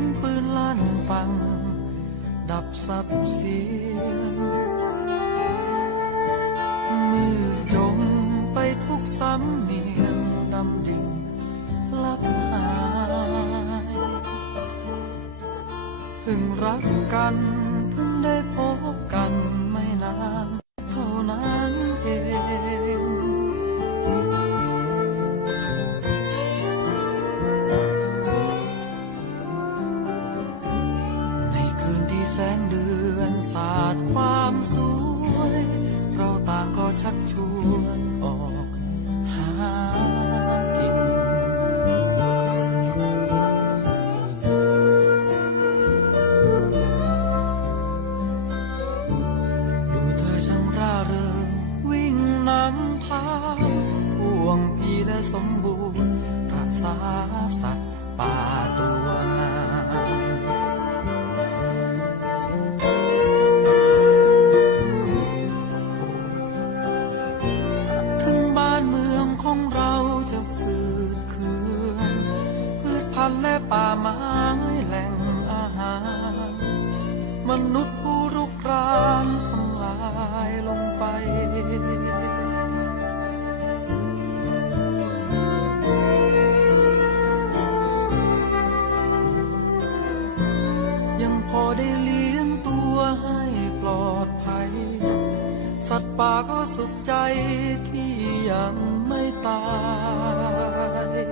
งปืนลั่นปังดับสับเสียงมือจมไปทุกสำเนียงดำดิ่งลับหายเพิ่งรักกันเพิ่งได้พบกันไม่นานเท่านั้นเองในคืนที่แสงเดือนสาดความสวยเราต่างก็ชักชวนออกหากินดูเธอช่างร่าเริงวิ่งนำทางห่วงพี่และสมบูรณ์รักษาสัตว์ป่าตัวงามของเราจะฝืดเคืองพืชพันธุ์และป่าไม้แหล่งอาหารมนุษย์ผู้รุกรานทำลายลงไปยังพอได้เลี้ยงตัวให้ปลอดภัยสัตว์ป่าก็สุขใจที่ยังไม่ตาย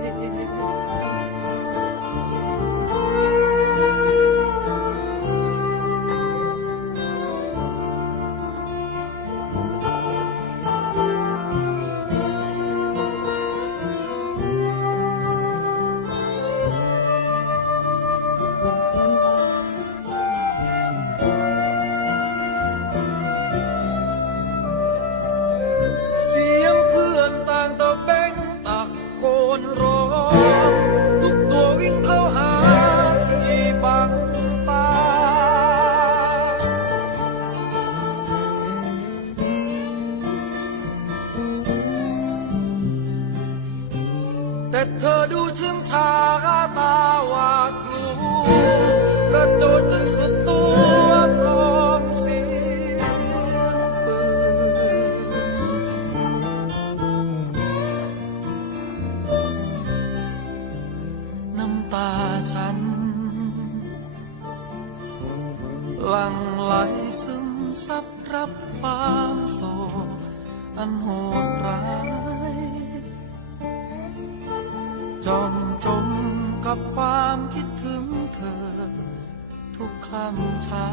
แต่เธอดูเชื่องช้าตาหวาดกลัวกระโจนขึ้นสุดตัวพร้อมเสียงปืนน้ำตาฉันหลั่งไหลซึมซับรับความโศกอันโหดร้ายจมกับความคิดถึงเธอทุกค่ำเช้า